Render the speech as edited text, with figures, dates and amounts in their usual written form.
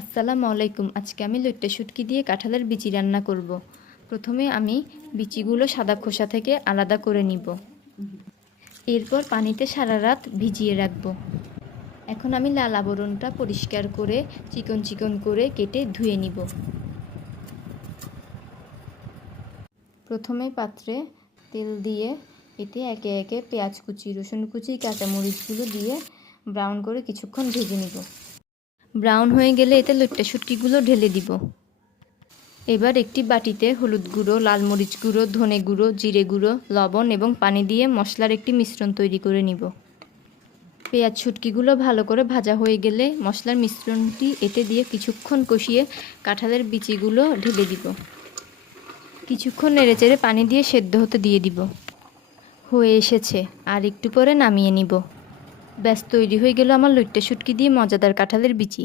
আসসালামু আলাইকুম। আজকে আমি লইট্টা শুটকি দিয়ে কাঁঠালের বিচি রান্না করব। প্রথমে আমি বিচিগুলো সাদা খোসা থেকে আলাদা করে নিব। এরপর পানিতে সারা রাত ভিজিয়ে রাখব। এখন আমি লাল আবরণটা পরিষ্কার করে চিকন চিকন করে কেটে ধুয়ে নিব। প্রথমে পাত্রে তেল দিয়ে এতে একে একে পেঁয়াজ কুচি, রসুন কুচি, কাঁচামরিচগুলো দিয়ে ব্রাউন করে কিছুক্ষণ ভেজে নিব। ব্রাউন হয়ে গেলে এতে লইট্টা শুটকিগুলো ঢেলে দিব। এবার একটি বাটিতে হলুদ গুঁড়ো, লাল মরিচ গুঁড়ো, ধনে গুঁড়ো, জিরে গুঁড়ো, লবণ এবং পানি দিয়ে মশলার একটি মিশ্রণ তৈরি করে নিব। পেঁয়াজ শুটকিগুলো ভালো করে ভাজা হয়ে গেলে মশলার মিশ্রণটি এতে দিয়ে কিছুক্ষণ কষিয়ে কাঁঠালের বিচিগুলো ঢেলে দিব। কিছুক্ষণ নেড়েচেড়ে পানি দিয়ে সেদ্ধ হতে দিয়ে দিব। হয়ে এসেছে, আর একটু পরে নামিয়ে নিব। ব্যাস তৈরি হয়ে গেল আমার লইট্টা শুটকি দিয়ে মজাদার কাঁঠালের বিচি।